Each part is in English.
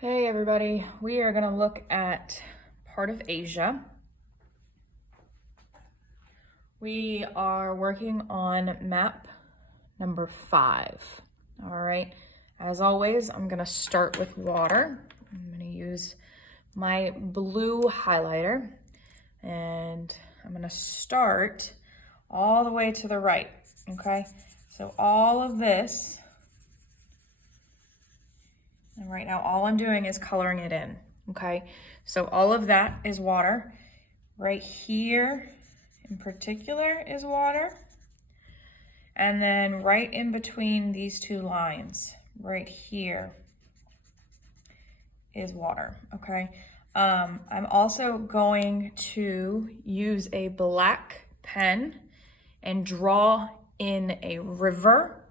Hey everybody, we are going to look at part of Asia. We are working on map number 5. All right, as always, I'm going to start with water. I'm going to use my blue highlighter and I'm going to start all the way to the right. Okay, so all of this. And right now, all I'm doing is coloring it in, okay? So all of that is water. Right here in particular is water. And then right in between these two lines, right here is water, okay? I'm also going to use a black pen and draw in a river.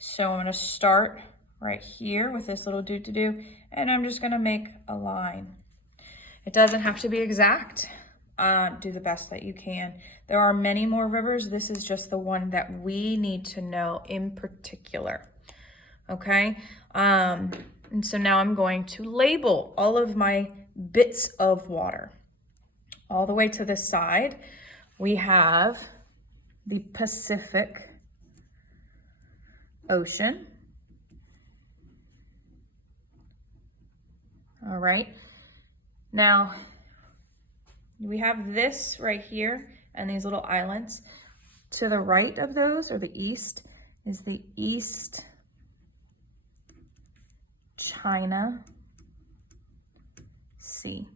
So I'm gonna start right here with this little do-to-do, and I'm just gonna make a line. It doesn't have to be exact. Do the best that you can. There are many more rivers. This is just the one that we need to know in particular, okay? And so now I'm going to label all of my bits of water. All the way to the side, we have the Pacific Ocean. All right, now we have this right here and these little islands. To the right of those, or the east, is the East China Sea.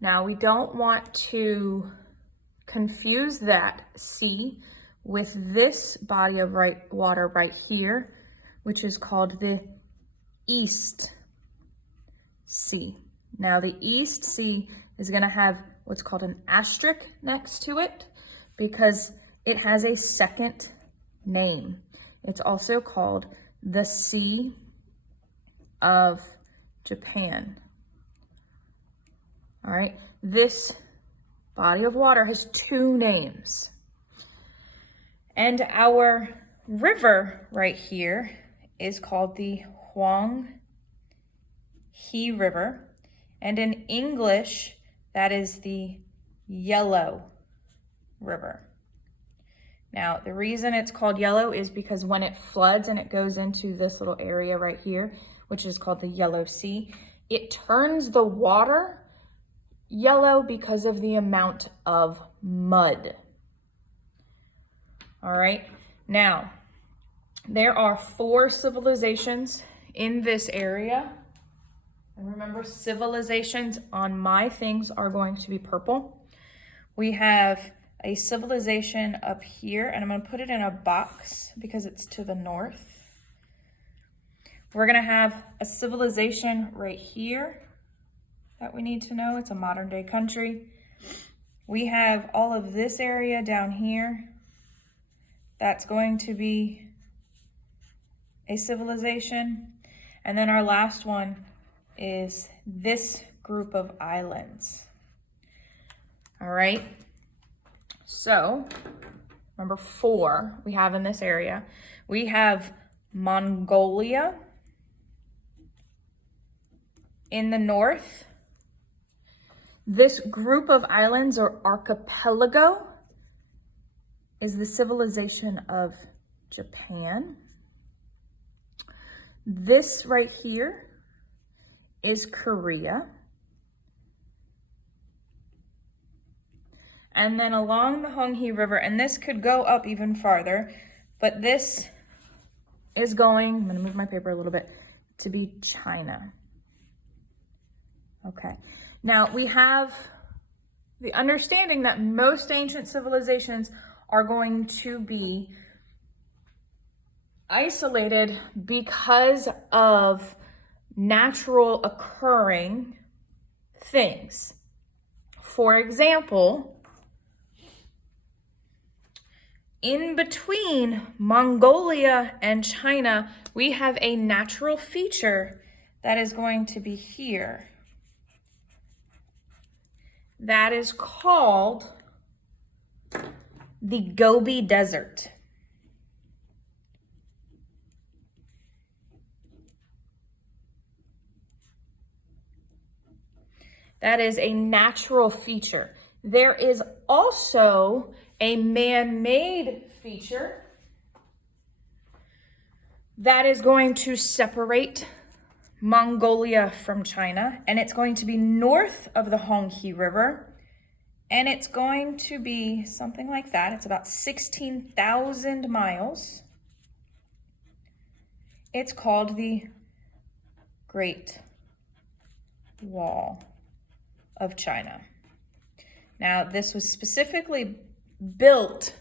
Now we don't want to confuse that sea with this body of water right here, which is called the East Sea. Now the East Sea is going to have what's called an asterisk next to it because it has a second name. It's also called the Sea of Japan. All right, this body of water has two names. And our river right here is called the Huang He River, and in English, that is the Yellow River. Now, the reason it's called yellow is because when it floods and it goes into this little area right here, which is called the Yellow Sea, it turns the water yellow because of the amount of mud. All right, now, there are 4 civilizations in this area. And remember, civilizations on my things are going to be purple. We have a civilization up here, and I'm going to put it in a box because it's to the north. We're going to have a civilization right here that we need to know. It's a modern day country. We have all of this area down here. That's going to be a civilization. And then our last one is this group of islands. All right, so number 4 we have in this area, we have Mongolia in the north. This group of islands or archipelago is the civilization of Japan. This right here is Korea. And then along the Honghe River, and this could go up even farther, but this is going, I'm gonna move my paper a little bit, to be China. Okay, now we have the understanding that most ancient civilizations are going to be isolated because of natural occurring things. For example, in between Mongolia and China, we have a natural feature that is going to be here. That is called the Gobi Desert. That is a natural feature. There is also a man-made feature that is going to separate Mongolia from China, and it's going to be north of the Honghe River, and it's going to be something like that. It's about 16,000 miles. It's called the Great Wall of China. Now, this was specifically built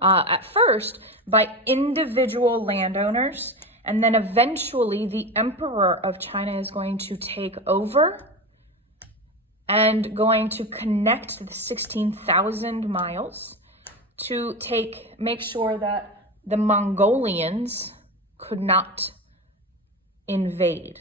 at first by individual landowners, and then eventually the emperor of China is going to take over and going to connect the 16,000 miles to make sure that the Mongolians could not invade.